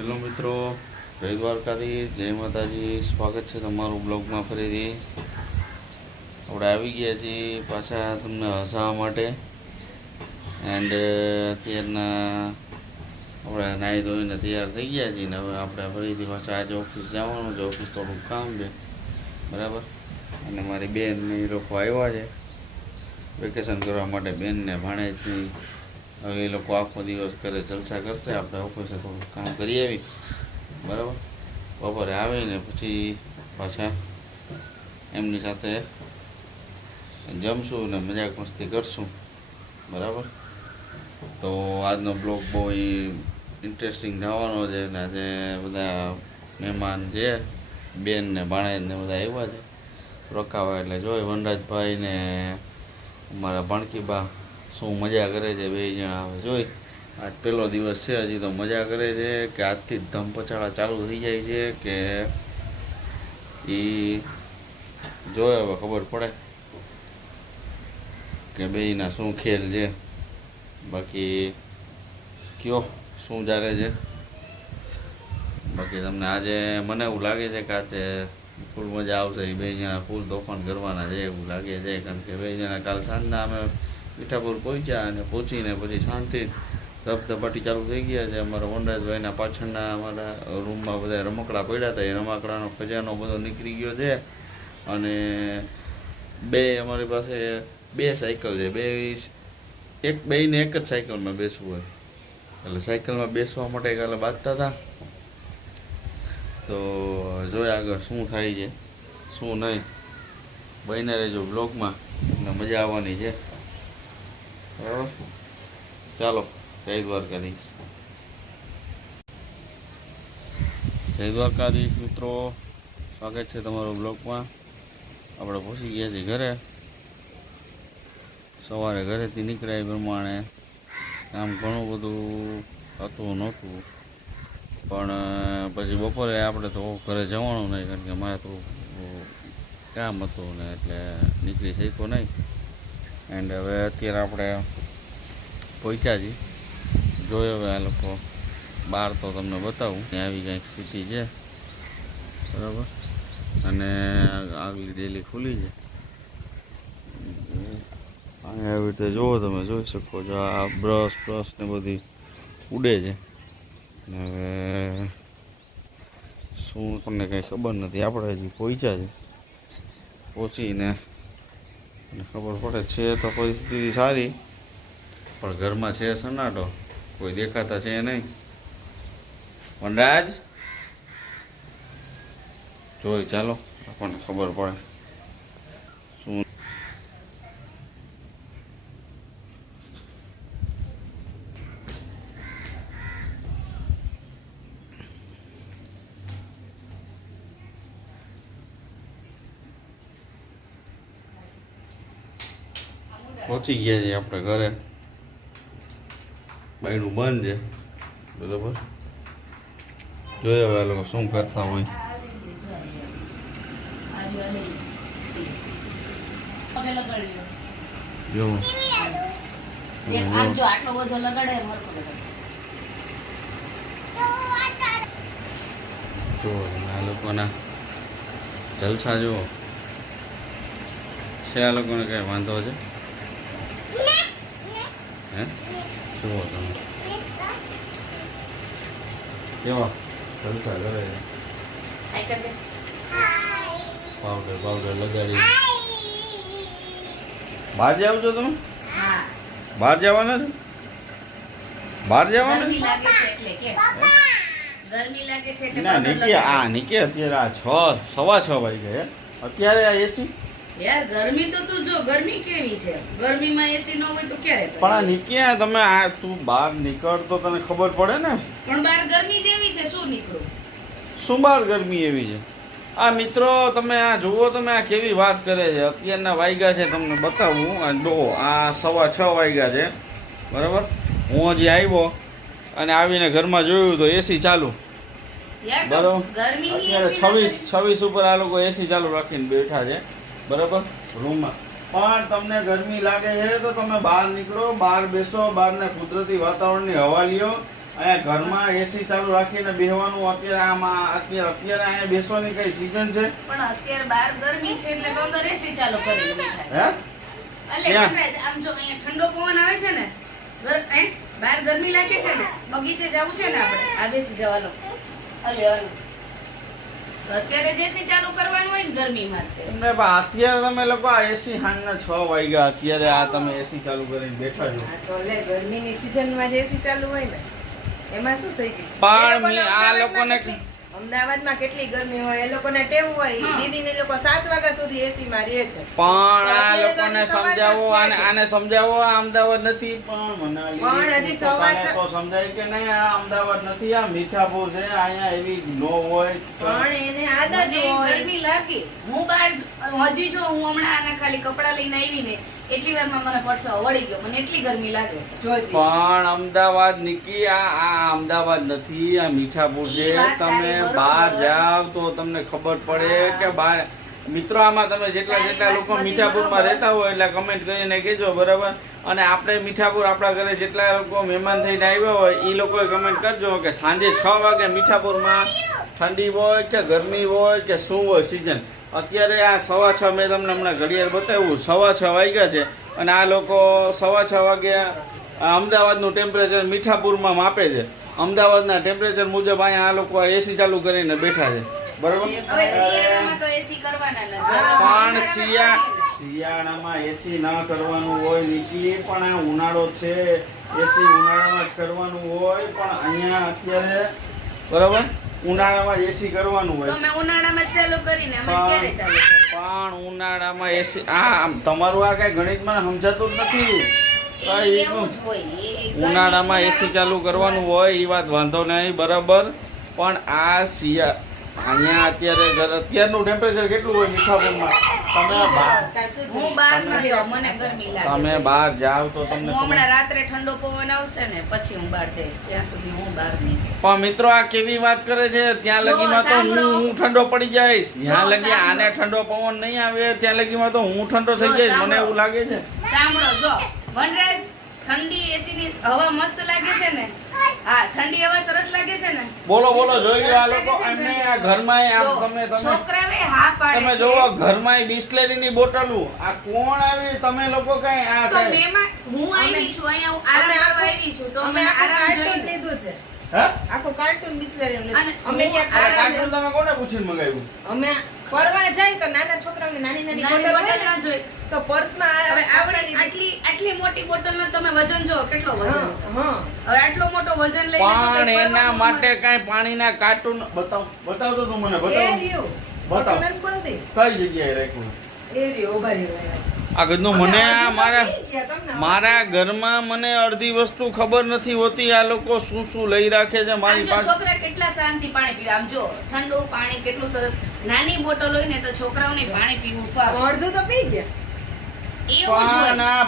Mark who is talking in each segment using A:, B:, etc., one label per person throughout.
A: Hello મિત્રો, જય દ્વારકાધીશ, જય માતાજી, સ્વાગત છે તમારું બ્લોગમાં ફરીથી. આપણે આવી ગયા છીએ પાછા તમને હસાવવા માટે. એન્ડ અત્યારના આપણે નાહી ધોઈને તૈયાર થઈ ગયા છીએ ને હવે આપણે ફરીથી પાછા આજે ઓફિસ જવાનું છે. ઓફિસ થોડુંક કામ છે. બરાબર? અને મારી બેન એ લોકો આવ્યા છે. વેકેશન કરવા માટે બેનને ભાણેજની હવે એ લોકો આખો દિવસ ઘરે જલસા કરશે, આપણે ઓફિસે થોડું કામ કરી આવી. બરાબર? બપોરે આવીને પછી પાછા એમની સાથે જમશું ને મજાક મસ્તી કરશું. બરાબર? તો આજનો બ્લોગ બહુ ઇન્ટરેસ્ટિંગ થવાનો છે ને આજે બધા મહેમાન છે, બેન ને ભાણેજ ને બધા આવ્યા છે. રોકાવા એટલે જોઈ વનરાજભાઈ ને અમારા ભણકીબા. શું મજા કરે છે બે જણા? હવે જોઈ, આજ પહેલો દિવસ છે, હજી તો મજા કરે છે કે આજથી જ ધમ ચાલુ થઈ જાય છે કે એ જોયે હવે ખબર પડે કે બેયના શું ખેલ છે. બાકી કયો, શું ચાલે છે? બાકી તમને આજે મને એવું લાગે છે કે આજે ફૂલ મજા આવશે એ બે જણા ફૂલ તોફાન કરવાના છે એવું લાગે છે, કારણ કે બે જણા કાલ સાંજના અમે મીઠાપુર પહોંચ્યા અને પહોંચીને પછી શાંતિ ધબધપાટી ચાલુ થઈ ગયા છે. અમારા વનરાજભાઈના પાછળના અમારા રૂમમાં બધા રમકડા પડ્યા હતા. એ રમકડાનો ખજાનો બધો નીકળી ગયો છે અને બે અમારી પાસે બે સાયકલ છે. બે એક બેયને એક જ સાયકલમાં બેસવું હોય. એટલે સાયકલમાં બેસવા માટે કાલે બાંધતા હતા. તો જોયા આગળ શું થાય છે, શું નહીં. બહીને રહેજો બ્લોગમાં મજા આવવાની છે. બરાબર? ચાલો, જય દ્વારકાધીશ. જય દ્વારકાધીશ મિત્રો. સ્વાગત છે તમારું બ્લોગમાં આપણે પહોંચી ગયા છીએ ઘરે. સવારે ઘરેથી નીકળ્યા એ પ્રમાણે આમ ઘણું બધું થતું નહોતું. પણ પછી બપોરે આપણે તો ઘરે જવાનું નહીં, કારણ કે મારે તો કામ હતું ને એટલે નીકળી શક્યો નહીં. એન્ડ હવે અત્યારે આપણે પહોંચ્યા છીએ. જોયો હવે આ લોકો. બહાર તો તમને બતાવું. ત્યાં આવી કંઈક સ્થિતિ છે. બરાબર? અને આગલી ડેલી ખુલી છે. અહીંયા આવી રીતે જુઓ તમે, જોઈ શકો છો. આ બ્રશ બ્રશ ને બધી ઉડે છે. હવે શું તમને કંઈ ખબર નથી. આપણે હજી પહોંચ્યા છે પહોંચીને ખબર પડે છે તો પરિસ્થિતિ સારી. પણ ઘરમાં છે સન્નાટો, કોઈ દેખાતા છે નહીં. વનરાજ? જોઈ ચાલો, આપણને ખબર પડે શું પહોંચી ગયા છીએ આપણે ઘરે. બાયણું બંધ છે. બરાબર? જોઈએ હવે લોકો શું કરતા હોય. જો.
B: આમ જો આટલો બધો લગાડે એમ હરખો લગાડે.
A: જો આ લોકોના જલસા જુઓ. છે આ લોકોને કઈ વાંધો છે? હે? જુઓ તમે? કેવા? જલસા કરે છે.
B: આઈ કર દે.
A: પાવડર પાવડર લગાડી. બહાર જાવ છો તમે? બહાર જવાના છો? બહાર જવાના ના
B: powder
A: આ. નીકે અત્યારે આ છ સવા છ વાગી ગયા અત્યારે આ એસી
B: યાર ગરમી તો તું જો ગરમી કેવી છે? ગરમીમાં એસી ન હોય તો ક્યારે
A: પણ આ નીકળ્યા તમે આ તું બહાર નીકળ તો તને ખબર પડે ને?
B: પણ બહાર ગરમી જેવી છે શું નીકળું?
A: શું બહાર ગરમી એવી છે? આ મિત્રો તમે આ જુઓ તમે આ કેવી વાત કરે છે? અત્યારના વાયગા છે તમને બતાવું. આ જુઓ આ સવા છ વાયગા છે. બરાબર? હું હજી આવ્યો અને આવીને ઘરમાં જોયું તો એસી ચાલુ. બરાબર? અત્યારે છવ્વીસ છવ્વીસ ઉપર આ લોકો એસી ચાલુ રાખીને બેઠા છે. બરાબર? રૂમમાં. પણ તમને ગરમી લાગે છે તો તમે બહાર નીકળો બહાર બેસો બહારને કુદરતી વાતાવરણની હવા લ્યો. અહીંયા ઘરમાં એસી ચાલુ રાખીને બેહવાનું અત્યારે આમાં અત્યારે અત્યારે અહીંયા બેસવાની કઈ સીઝન છે?
B: પણ અત્યારે બહાર ગરમી છે એટલે તો અંદર એસી ચાલુ કરી
A: હે?
B: એટલે. આમ જો અહીંયા ઠંડો પવન આવે છે ને બહાર ગરમી લાગે છે ને બગીચે જવું છે ને આપણે આ બેસી જવાનું. અલે અલે અત્યારે જ એસી ચાલુ કરવાનું હોય ને ગરમીમાં તે.
A: એમને અત્યારે તમે લોકો આ એસી હાંજના છ વાગ્યા અત્યારે આ તમે એસી ચાલુ કરીને બેઠા છો
C: તો લે ગરમીની સિઝનમાં જે એસી ચાલુ હોય ને એમાં શું થઈ ગયું
A: પણ આ લોકોને
C: અમદાવાદમાં કેટલી ગરમી હોય એ લોકોને ટેવ હોય દીદીને લોકો 7 વાગ્યા સુધી એસી માં રહે છે.
A: પણ આ લોકોને સમજાવો
C: અને
A: આને સમજાવો આ અમદાવાદ નથી. પણ મનાલી
C: પણ હજી સવા
A: તો સમજાય કે નહીં આ અમદાવાદ નથી આ મીઠાપુર છે અહીંયા એવી નો હોય
C: પણ એને આદત હોય.
B: ગરમી લાગે. હું બહાર હજી જો હું હમણાં આના ખાલી કપડાં લઈને આવી ને એટલી વારમાં મને પરસેવો વળી ગયો. મને એટલી ગરમી લાગે છે.
C: જોજી
A: પણ અમદાવાદ નીકળી આ આ અમદાવાદ નથી આ મીઠાપુર છે. તમે બહાર જાવ તો તમને ખબર પડે કે બહાર મિત્રો આમાં તમે જેટલા જેટલા લોકો મીઠાપુરમાં રહેતા હોય એટલે કમેન્ટ કરીને કહેજો બરાબર? અને આપણે મીઠાપુર આપણા ઘરે જેટલા લોકો મહેમાન થઈને આવ્યા હોય એ લોકોએ કમેન્ટ કરજો કે સાંજે છ વાગે મીઠાપુરમાં ઠંડી હોય કે ગરમી હોય કે શું હોય સિઝન અત્યારે આ સવા છ મેં તમને હમણાં ઘડિયાળ બતાવ્યું સવા છ વાગ્યા છે અને આ લોકો સવા છ વાગ્યા અમદાવાદનું ટેમ્પરેચર મીઠાપુરમાં માપે છે. અમદાવાદના ટેમ્પરેચર મુજબ અહીંયા આ લોકો એસી ચાલુ કરીને બેઠા છે. બરાબર? પણ શિયા શિયાળામાં એસી ના કરવાનું હોય નીકળી પણ આ ઉનાળો છે. એસી ઉનાળામાં જ કરવાનું હોય પણ અહીંયા અત્યારે બરાબર? ઉનાળામાં એસી કરવાનું હોય.
B: મેં ઉનાળામાં ચાલુ કરીને અમે ક્યારે ચાલુ
A: પણ ઉનાળામાં એસી આ આમ તમારું આ કઈ ગણિત મને સમજાતું જ નથી. ઉનાળામાં એસી ચાલુ કરવાનું હોય એ વાત વાંધો નહીં બરાબર. પણ આ શિયા અહીંયા અત્યારે ઘર- અત્યારનું ટેમ્પરેચર કેટલું હોય મીઠાપુરમાં તમે બહાર
B: હું બહાર ન જાઉં મને ગરમી લાગે
A: તમે બહાર જાવ તો તમને
B: હમણાં રાત્રે ઠંડો પવન આવશે ને પછી હું બહાર જઈશ. ત્યાં સુધી હું બહાર નહીં
A: પણ મિત્રો આ કેવી વાત કરે છે? ત્યાં લગીમાં તો હું હું ઠંડો પડી જઈશ. જ્યાં લગી આને ઠંડો પવન નહીં આવે ત્યાં લગીમાં તો હું ઠંડો થઈ જઈશ. મને એવું લાગે છે.
B: સાંભળો જો. વનરાજ ઠંડી એસી ની હવા મસ્ત લાગે છે ને? હા ઠંડી હવા લાગે છે ને?
A: બોલો બોલો જોઈ લો આ લોકો
B: ને? ઠંડી
A: આ ઘરમાં આમ તમે તમે
B: છોકરાઓએ હા પાડે
A: તમે જોવો ઘરમાં બિસ્લેરીની બોટલ. આ કોણ આવી? તમે લોકો કઈ આ
B: તો
A: કઈ
B: હું આવી છું અહીંયા હું આરામ કરવા આવી છું તો
C: અમે
B: આરામ
C: કાર્ટૂન
B: જોઈએ
C: લીધું છે.
A: હે?
C: કાર્ટૂન બિસ્લેરી અમે
A: કાર્ટૂન તમે કોને પૂછીને મંગાવ્યું?
C: અમે ફરવા જાય તો નાના છોકરાઓને નાની નાની બોટલ ને,
B: ના જોઈ.
C: તો પર્સમાં
B: હવે
C: આવડી
B: આટલી આટલી મોટી બોટલનો તમે વજન જો કેટલો વજન છે? હવે આટલો મોટો વજન લઈને
A: પણ એના માટે કઈ પાણીના કાર્ટૂન બતાવ બતાવતો તું મને
C: એ
A: બતાવ. બતાવ. કઈ જગ્યાએ રાખ્યું?
C: એ રહ્યો ઊભા રહ્યો.
A: આ ગજનું મને આ મારા મારા ઘરમાં મને અડધી વસ્તુ ખબર નથી હોતી આ લોકો શું શું લઈ રાખે છે મારી પાસે.
B: છોકરા કેટલા શાંતિ પાણી પીવે. આમ જો ઠંડુ પાણી કેટલું સરસ. નાની બોટલ હોય ને તો છોકરાઓને પાણી પીવું
C: અડધું તો પી ગયા.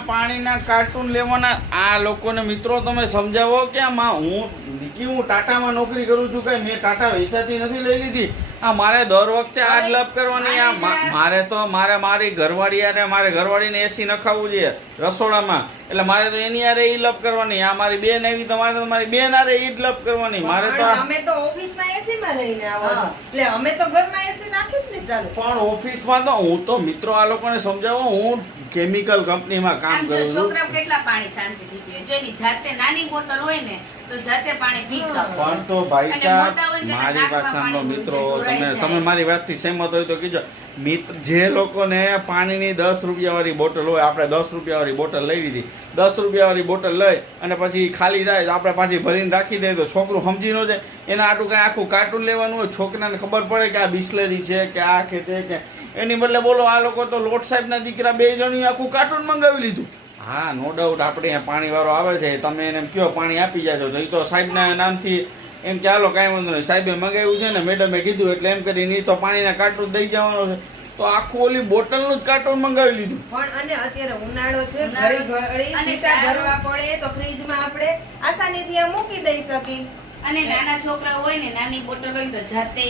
A: પાણીના કાર્ટૂન લેવાના. આ લોકોને મિત્રો તમે સમજાવો કે આમાં હું નિકી હું ટાટામાં નોકરી કરું છું કઈ મેં ટાટા વેચાતી નથી લઈ લીધી. આ મારે દર વખતે આ જ લપ કરવાની. આ મારે તો મારે મારી ઘરવાળી યારે મારે ઘરવાળીને એસી નખાવવું જોઈએ રસોડામાં. એટલે મારે તો એની યારે ઈ લપ કરવાની. આ મારી બેન આવી તો મારે તો મારી બેન આરે ઈ જ લપ કરવાની. મારે તો
C: તમે તો ઓફિસમાં એસી માં રહીને આવો એટલે અમે તો ઘરમાં એસી નાખી જ નહીં ચાલુ.
A: પણ ઓફિસમાં તો હું તો મિત્રો આ લોકોને સમજાવો હું કેમિકલ કંપનીમાં કામ કરું છું.
B: છોકરા કેટલા પાણી શાંતિથી પીએ જો એની જાતે નાની બોટલ હોય ને તો જાતે પાણી પી શકે.
A: પણ તો ભાઈ સાહેબ મારી વાત સાંભળો મિત્રો તમે તમે મારી વાતથી સહેમત હોય તો કીજો. મિત્ર જે લોકોને પાણીની દસ રૂપિયાવાળી બોટલ હોય આપણે દસ રૂપિયાવાળી બોટલ લઈ લીધી. દસ રૂપિયાવાળી બોટલ લઈ અને પછી ખાલી થાય તો આપણે પાછી ભરીને રાખી દઈએ તો છોકરું સમજી ન જાય. એના આટલું કાંઈ આખું કાર્ટૂન લેવાનું હોય છોકરાને ખબર પડે કે આ બિસ્લેરી છે કે આ કે તે કે એની બદલે બોલો આ લોકો તો લોટ સાહેબના દીકરા બે જણનું આખું કાર્ટૂન મંગાવી લીધું. હા નો ડાઉટ આપણે અહીંયા પાણીવાળો આવે છે તમે એને કયો પાણી આપી જાજો. તો એ તો સાહેબના નામથી એમ કે હાલો કાંઈ વાંધો નહીં. સાહેબે મંગાવ્યું છે ને મેડમે કીધું એટલે એમ કરીને તો પાણીના કાર્ટૂન દઈ જવાનો છે. તો આખું ઓલી બોટલનું જ કાર્ટૂન મંગાવી લીધું.
C: પણ અને અત્યારે ઉનાળો છે
B: ઘરે
C: ઘડી
B: અને
C: ભરવા પડે તો ફ્રીજમાં આપણે આસાનીથી મૂકી દઈ શકી
B: અને નાના છોકરા હોય ને નાની બોટલ હોય તો જાતે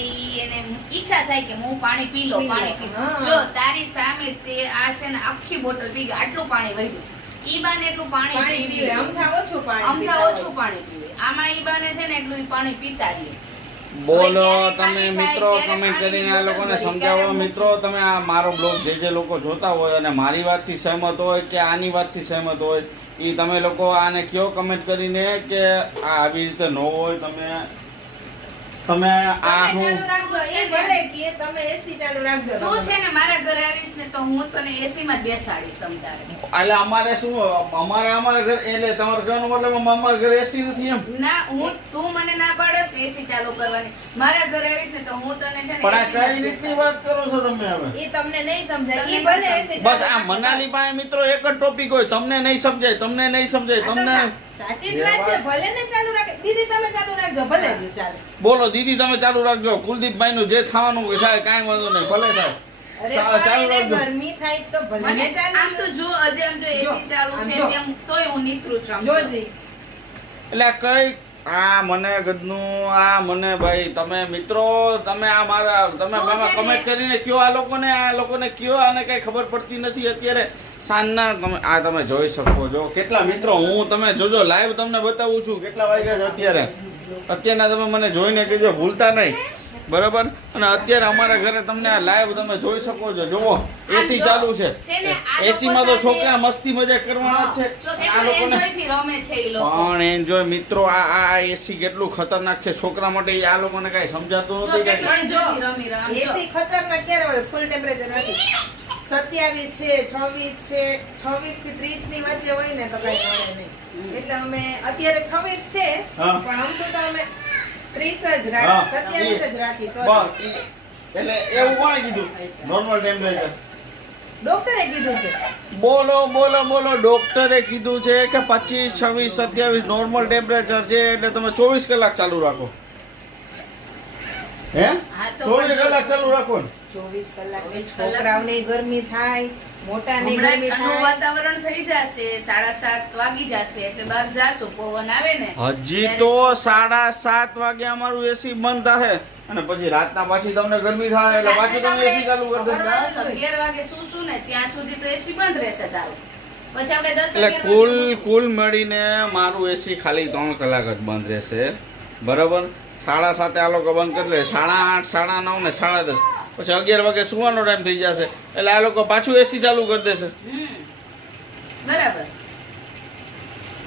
B: એને ઈચ્છા થાય કે હું પાણી પી લો પાણી પી જો તારી સામે તે આ છે ને આખી બોટલ પી ગઈ આટલું પાણી વહી ઈ બાને એટલું પાણી
C: પીવે અમથા ઓછું પાણી
B: અમથા ઓછું પાણી પીવે. આમાં ઈ બાને છે ને એટલું પાણી પીતા રહીએ
A: બોલો તમે મિત્રો કમેન્ટ કરીને આ લોકોને સમજાવો. મિત્રો તમે આ મારો બ્લોગ જે જે લોકો જોતા હોય અને મારી વાતથી સહેમત હોય કે આની વાતથી સહેમત હોય એ તમે લોકો આને કયો કમેન્ટ કરીને કે આ આવી રીતે ન હોય તમે તમે આ હું
C: એ ભલે કે તમે એસી ચાલુ રાખજો
B: તું છે ને મારા ઘરે આવીશ ને તો હું તને એસી માં બેસાડીશ તમતારે
A: એટલે અમારે શું અમારે અમારા ઘર એટલે તમારે ઘરનો મતલબ અમારા ઘરે એસી નથી એમ?
B: ના હું તું મને ના પાડસ ને એસી ચાલુ કરવાની. મારા ઘરે આવીશ ને તો હું તને છે ને
A: પણ આ કઈ રીતની વાત કરો છો તમે હવે?
C: એ તમને નહીં સમજાય. એ ભલે એસી
A: બસ આ મનાલી પાસે મિત્રો એક જ ટોપિક હોય તમને નહીં સમજાય તમને નહીં સમજાય તમને
C: સાચી જ વાત છે ભલે ને ચાલુ રાખે દીદી તમે ચાલુ રાખજો ભલે ગયું ચાલે.
A: બોલો દીદી તમે ચાલુ રાખજો. કુલદીપભાઈ નું જે થવાનું થાય કાંઈ વાંધો નહીં ભલે થાય.
C: અરે
A: ચા-
C: પણ
A: ચાલુ
C: એને ગરમી થાય તો ભલે
B: મને
C: ને
B: આમ તો જો અજે આમ જો
C: જો,
B: એસી ચાલુ છે તેમ તોય હું નીકળું છું
C: જોજી
A: એટલે આ કઈ આ મને ગદનું આ મને ભાઈ તમે મિત્રો તમે આ મારા તમે
B: ને-
A: કમેન્ટ કરીને કયો આ લોકોને આ લોકોને કયો આને કઈ ખબર પડતી નથી અત્યારે. સાંજના તમે આ તમે જોઈ શકો છો. કેટલા મિત્રો હું તમે જોજો લાઈવ તમને બતાવું છું કેટલા વાગ્યા છે અત્યારે. અત્યારના તમે મને જોઈને કહેજો ભૂલતા નહીં. બરાબર? અને અત્યારે અમારા ઘરે તમને આ લાઈવ તમે જોઈ શકો છો. જુઓ એસી ચાલુ છે.
B: છે ને આ લોકો
A: એસી માં તો છોકરા મસ્તી મજા કરવાના જ છે. આ
B: કેટલું
A: લોકોને
B: enjoy થી રમે છે ઈ લોકો.
A: પણ એન્જોય મિત્રો આ આ એસી કેટલું ખતરનાક છે. છોકરા માટે આ લોકોને કઈ સમજાતું નથી.
C: સત્યાવીસ છે છવ્વીસ છે છવ્વીસથી ત્રીસની વચ્ચે હોય ને તો કઈ મળે નહીં. એટલે અમે અત્યારે છવ્વીસ છે પણ આમ તો અમે ત્રીસ જ. રાખી સત્યાવીસ જ રાખી
A: એટલે એવું કોણે કીધું? નોર્મલ ટેમ્પરેચર
C: ડોક્ટરે કીધું છે.
A: બોલો બોલો બોલો ડોક્ટરે કીધું છે કે પચીસ છવ્વીસ સત્યાવીસ નોર્મલ ટેમ્પરેચર છે એટલે તમે ચોવીસ કલાક ચાલુ રાખો. હે? ચોવીસ કલાક ચાલુ રાખો ને.
C: ચોવીસ કલાક છોકરાઓને ગરમી થાય મોટાને ગરમી થાય.
B: વાતાવરણ થઈ જશે સાડા સાત વાગી જશે એટલે બહાર જાશું પવન આવે ને
A: હજી તો સાડા સાત વાગે અમારું એસી બંધ થાય અને પછી રાતના પાછી તમને ગરમી થાય એટલે પાછી તમે એસી ચાલુ કરી દો.
B: દસ અગિયાર વાગે શું શું ને ત્યાં સુધી તો એસી બંધ રહેશે તારું. પછી આપણે દસ
A: એટલે કુલ કુલ મળીને મારું એસી ખાલી ત્રણ કલાક જ બંધ રહેશે. બરાબર? સાડા સાતે આ લોકો બંધ કરી લે સાડા આઠ સાડા નવ ને સાડા દસ. પછી અગિયાર વાગે સુવાનો ટાઈમ થઈ જશે. એટલે આ લોકો પાછું એસી ચાલુ કરી દેશે.
B: બરાબર.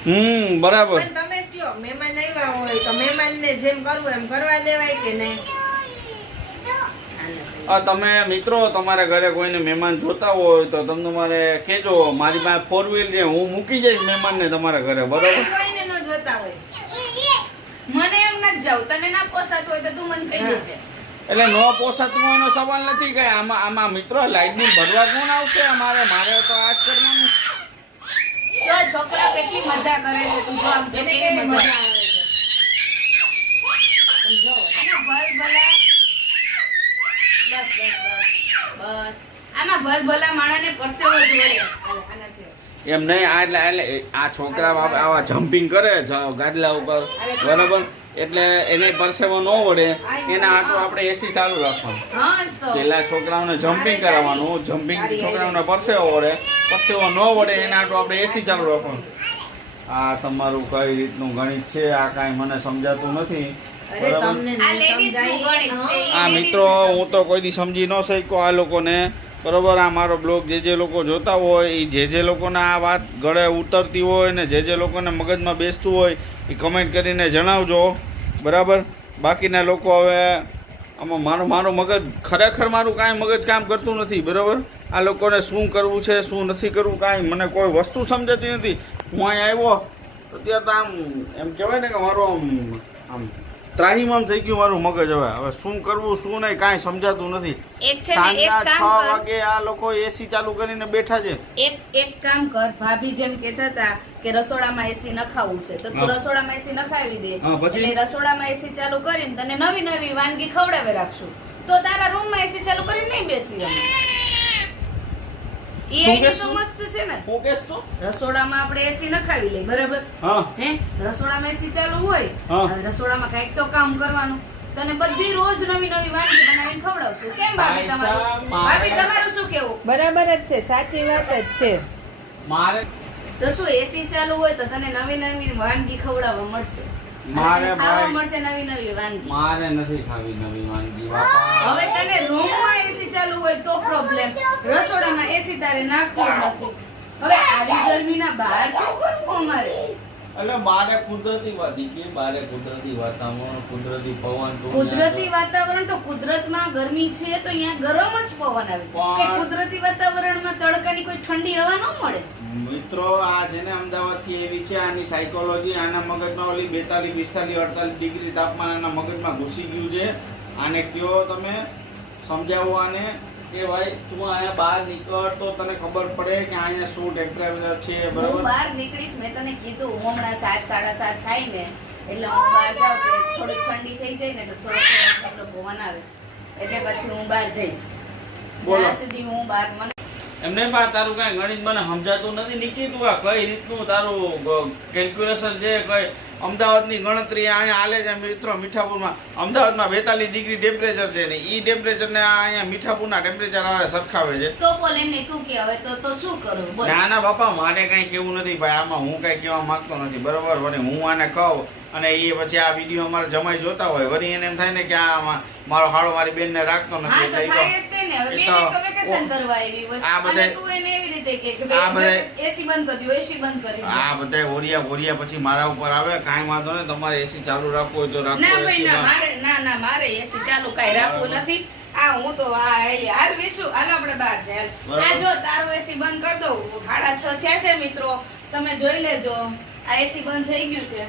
A: હમ બરાબર.
C: તમે કયો મહેમાન આવ્યા હોય તો મહેમાનને જેમ કરવું એમ કરવા દેવાય કે નહીં?
B: હાલે ભાઈ.
A: આ તમે મિત્રો તમારા ઘરે કોઈને મહેમાન જોતા હોય તો તમને મારે કહેજો. મારી પાસે ફોર વ્હીલ છે હું મૂકી જઈશ મહેમાનને તમારા ઘરે બરાબર?
C: કોઈને ન જોતા હોય.
B: મને એમ નથી જાવ તને ના પોસાતું હોય તો તું મને કહી દેજે.
A: એટલે નો પોસાતું એનો સવાલ નથી કે આમાં આમાં મિત્રો લાઇટ બિલ ભરવા કોણ આવશે? અમારે મારે તો આ જ કરવાનું
B: જો છોકરા કેટલી મજા કરે છે તું જો આમ કેવી મજા આવે
C: આવે છે.
B: જો આમાં ભલભલા બસ બસ બસ બસ. આમાં ભલભલા માણસને પરસેવો જ વળે.
A: એમ નહીં આ એટલે એટલે આ છોકરા આવા આવા જમ્પિંગ કરે ગાદલા ઉપર. બરાબર? એટલે એને પરસેવો ન વળે એના આટલું આપણે એસી ચાલુ રાખવાનું.
B: હા
A: પેલા છોકરાઓને જમ્પિંગ કરાવવાનું જમ્પિંગ છોકરાઓને પરસેવો વળે પરસેવો ન વળે એના આટલું આપણે એસી ચાલુ રાખવાનું. આ તમારું કઈ રીતનું ગણિત છે? આ કાંઈ મને સમજાતું નથી.
B: આ
A: મિત્રો હું તો કોઈ દી સમજી ન શક્યો આ લોકોને. બરોબર, આ મારો બ્લોગ જે જે લોકો જોતા હોય એ જે જે લોકોને આ વાત ગળે ઉતરતી હોય ને જે જે લોકોને મગજમાં બેસતું હોય એ કમેન્ટ કરીને જણાવજો. બરાબર? બાકીના લોકો હવે આમાં મારું મારું મગજ, ખરેખર મારું કાંઈ મગજ કામ કરતું નથી, બરાબર? આ લોકોને શું કરવું છે, શું નથી કરવું, કાંઈ મને કોઈ વસ્તુ સમજાતી નથી. હું અહીંયા આવ્યો, અત્યારે તો આમ, એમ કહેવાય ને કે મારું આમ આમ ત્રાહીમામ થઈ ગયું મારું મગજ હવે. હવે શું કરવું શું નહીં કાંઈ સમજાતું નથી.
B: એક છે ને એક કામ કર.
A: વાગે આ લોકો એસી ચાલુ કરીને બેઠા છે.
B: એક એક કામ કર. ભાભી જેમ કહેતા હતા કે રસોડામાં એસી નખાવું છે. તો તું રસોડામાં એસી નખાવી દે.
A: હા, પછી?
B: એટલે રસોડામાં એસી ચાલુ કરીને તને નવી નવી વાનગી ખવડાવે રાખશું. તો તારા રૂમમાં એસી ચાલુ કરીને નહીં બેસી અમે ઈ
A: શું
B: આઈડિયા તો
A: કહેશું?
B: મસ્ત છે ને
A: હું કેસ તો
B: રસોડામાં આપણે એસી નખાવી લઈ બરાબર?
A: હે.
B: રસોડામાં એસી ચાલુ હોય રસોડામાં કંઈક તો કામ કરવાનું. તને બધી રોજ નવી નવી વાનગી બનાવીને ખવડાવશું. કેમ ભાભી તમારું?
A: મારે-
B: ભાભી તમારું શું કેવું?
C: બરાબર જ છે સાચી વાત જ છે.
A: મારે
B: તો શું એસી ચાલુ હોય તો તને નવી નવી વાનગી ખવડાવવા મળશે.
A: મારે ભાઈ
B: મળશે નવી નવી વાનગી.
A: મારે નથી ખાવી નવી વાનગી
B: હવે તને રૂમમાં એસી ચાલુ હોય તો પ્રોબ્લેમ રસોડામાં એસી તારે નાખવું નથી. હવે આવી ગરમીના બહાર શું કરવું અમારે?
A: એટલે બારે કુદરતી વાત કે બારે કુદરતી વાતાવરણ કુદરતી પવન
B: કુદરતી વાતાવરણ તો કુદરતમાં ગરમી છે તો અહીંયા ગરમ જ પવન આવે. કે કુદરતી વાતાવરણમાં તડકાની કોઈ ઠંડી હવા ન મળે?
A: મિત્રો આ જેને અમદાવાદથી એવી છે આની સાયકોલોજી આના મગજમાં ઓલી બેતાલીસ પિસ્તાલીસ અડતાલીસ ડિગ્રી તાપમાન આના મગજમાં ઘૂસી ગયું છે. આને કયો તમે? સમજાવો આને. કે ભાઈ તું અહીંયા બહાર નીકળ તો તને ખબર પડે કે અહીંયા શું ટેમ્પરેચર છે
B: હું બહાર નીકળીશ મેં તને કીધું હું હમણાં સાત સાડા સાત થાય ને એટલે હું બહાર જાઉં કે થોડી ઠંડી થઈ જાય ને એટલે થોડો થોડો ઠંડો પવન આવે. એટલે પછી હું બહાર જઈશ.
A: બોલો.
B: ત્યાં સુધી હું બહાર મને
A: એમને પણ તારું કઈ ગણિત મને સમજાતું નથી. નીકળી તું આ કઈ રીતનું તારું કેલ્ક્યુલેશન છે કઈ અમદાવાદની ગણતરી અહીંયા હાલે છે મિત્રો મીઠાપુરમાં. અમદાવાદમાં બેતાલીસ ડિગ્રી ટેમ્પરેચર છે ને એ ટેમ્પરેચરને અહીંયા મીઠાપુરના ટેમ્પરેચર હારે સરખાવે છે.
B: તો બોલ એમને તું કે હવે તો તો શું કરું? બોલ.
A: ના ના બાપા મારે કાંઈ કેવું નથી ભાઈ. આમાં હું કાંઈ કહેવા માંગતો નથી. બરોબર? અને હું આને કહું અને એ પછી આ વીડિયો અમારે જમાઈ જોતા હોય. વળી એને એમ થાય ને કે આ મારો હાળો મારી બેનને રાખતો નથી. એટલે આ
B: એવી રીતે કે
A: આ
B: એસી બંધ કરી દો એસી બંધ કરી દો.
A: આ બધા ઓરિયા ઓરિયા પછી મારા ઉપર આવે કાંઈ વાંધો નહીં તમારે એસી ચાલુ રાખવું હોય તો રાખો
B: ના ભાઈ ના મારે ના ના મારે એસી ચાલુ કાંઈ રાખવું નથી. આ હું તો આ હેલી વિશું હાલ આપણે બહાર છે હાલ. આ જો તારો એસી બંધ કરી દઉં. સાડા છ થયા છે મિત્રો. તમે જોઈ લેજો. આ એસી બંધ થઈ ગયું છે.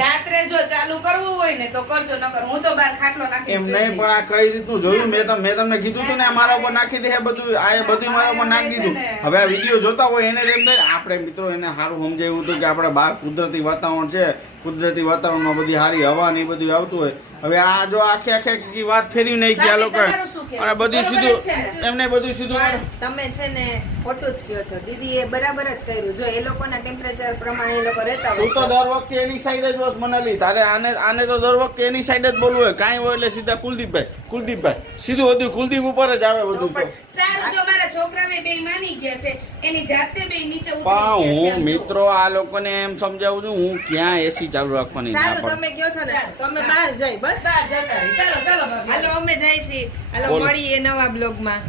B: રાત્રે જો ચાલુ કરવું હોય ને તો કરજો નકર હું તો બાર ખાટલો નાખી
A: એમ નહીં પણ આ કઈ રીતનું જોયું? મેં તમને મેં તમને કીધું હતું ને મારા ઉપર નાખી દે બધું આ બધું મારા ઉપર નાખી દીધું. હવે આ વીડિયો જોતા હોય એને એમ થાય આપણે મિત્રો એને સારું સમજાવ્યું હતું કે આપણે બહાર કુદરતી વાતાવરણ છે કુદરતી વાતાવરણમાં બધી સારી હવા ને બધું આવતું હોય. હવે આ જો આખે આખે વાત ફેરવી નહીં ગયા લોકો અને બધું સીધું એમને બધું સીધું
C: તમે છે ને ખોટું જ કયો છો? દીદી એ બરાબર જ કર્યું. જો એ લોકોના ટેમ્પરેચર પ્રમાણે એ લોકો રહેતા
A: તું તો
C: હોય
A: દર વખતે એની સાઈડ જ બસ મનાલી તારે આને આને તો દર વખતે એની સાઈડ જ બોલવું હોય. કાંઈ હોય એટલે સીધા કુલદીપભાઈ કુલદીપભાઈ. સીધું બધું કુલદીપ ઉપર જ આવે બધું
B: સારું જો મારા છોકરા બે માની ગયા છે એની જાતે બે નીચે ઉતરી ગયા છે
A: હું મિત્રો આ લોકોને એમ સમજાવું છું હું ક્યાં એસી ચાલુ રાખવાની
C: સારું તમે કહો છો ને? તમે બહાર જાય બસ.
B: બહાર જતા ચાલો ચાલો
C: હાલો અમે જાય છીએ. હાલો મળીએ નવા બ્લોગમાં.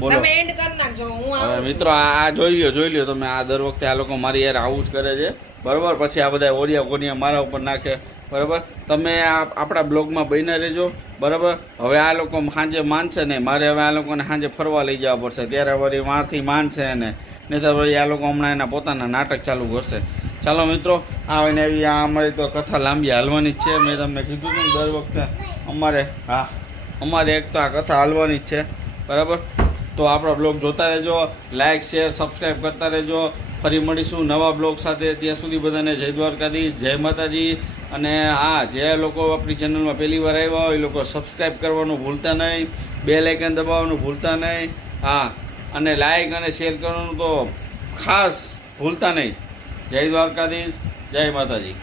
A: બોલો.
C: તમે એન્ડ કરી નાખજો હું
A: હવે મિત્રો આ આ જોઈ લ્યો જોઈ લ્યો તમે. આ દર વખતે આ લોકો મારી યાર આવું જ કરે છે. બરોબર? પછી આ બધા ઓરિયા ગોરિયા મારા ઉપર નાખે. બરાબર? તમે આ આપણા બ્લોગમાં બન્યા રહેજો. બરાબર? હવે આ લોકો સાંજે માનશે ને મારે હવે આ લોકોને સાંજે ફરવા લઈ જવા પડશે. ત્યારે વળી મારથી માનશે એને. નહીં તો વળી આ લોકો હમણાં એના પોતાના નાટક ચાલુ કરશે. ચાલો મિત્રો ને એવી આ અમારી તો કથા લાંબી હાલવાની જ છે. મેં તમને કીધું હતું દર વખતે. અમારે હા. અમારે એક તો આ કથા હાલવાની જ છે. બરાબર? તો આપણો બ્લોગ જોતા રહેજો લાઇક શેર સબસ્ક્રાઈબ કરતા રહેજો. ફરી મળીશું નવા બ્લોગ સાથે. ત્યાં સુધી બધાને જય દ્વારકાધીશ, જય માતાજી. અને હા, જે લોકો આપણી ચેનલમાં પહેલી વાર આવ્યા હોય, એ લોકો સબસ્ક્રાઈબ કરવાનું ભૂલતા નહીં. બે લાઇકન દબાવવાનું ભૂલતા નહીં. હા, અને લાઇક અને શેર કરવાનું તો ખાસ ભૂલતા નહીં. જય દ્વારકાધીશ, જય માતાજી.